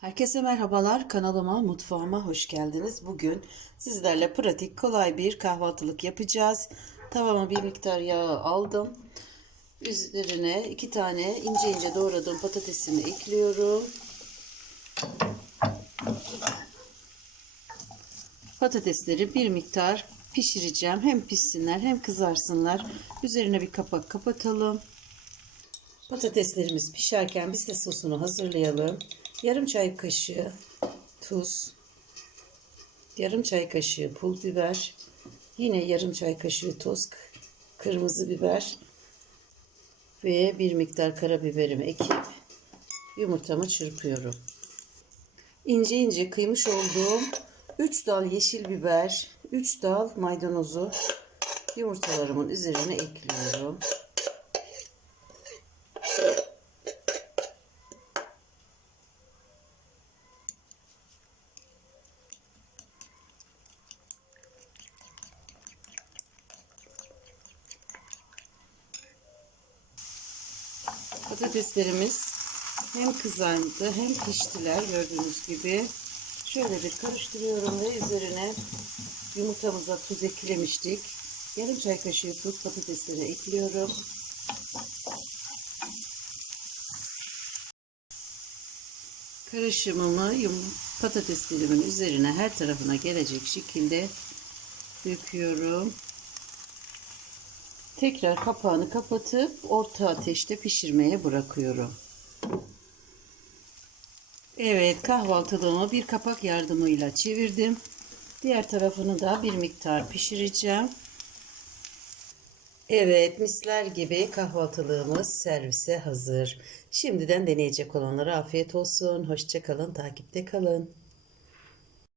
Herkese merhabalar. Kanalıma, mutfağıma hoş geldiniz. Bugün sizlerle pratik, kolay bir kahvaltılık yapacağız. Tavama bir miktar yağ aldım. Üzerine iki tane ince ince doğradığım patatesimi ekliyorum. Patatesleri bir miktar pişireceğim. Hem pişsinler hem kızarsınlar. Üzerine bir kapak kapatalım. Patateslerimiz pişerken biz de sosunu hazırlayalım. Yarım çay kaşığı tuz, yarım çay kaşığı pul biber, yine yarım çay kaşığı toz kırmızı biber ve bir miktar karabiberimi ekip yumurtamı çırpıyorum. İnce ince kıymış olduğum 3 dal yeşil biber, 3 dal maydanozu yumurtalarımın üzerine ekliyorum. Patateslerimiz hem kızardı hem piştiler gördüğünüz gibi. Şöyle bir karıştırıyorum ve üzerine yumurtamıza tuz eklemiştik. Yarım çay kaşığı tuz patatesleri ekliyorum. Karışımımı patateslerimin üzerine her tarafına gelecek şekilde döküyorum. Tekrar kapağını kapatıp orta ateşte pişirmeye bırakıyorum. Evet kahvaltılığımı bir kapak yardımıyla çevirdim. Diğer tarafını da bir miktar pişireceğim. Evet misler gibi kahvaltılığımız servise hazır. Şimdiden deneyecek olanlara afiyet olsun. Hoşçakalın, takipte kalın.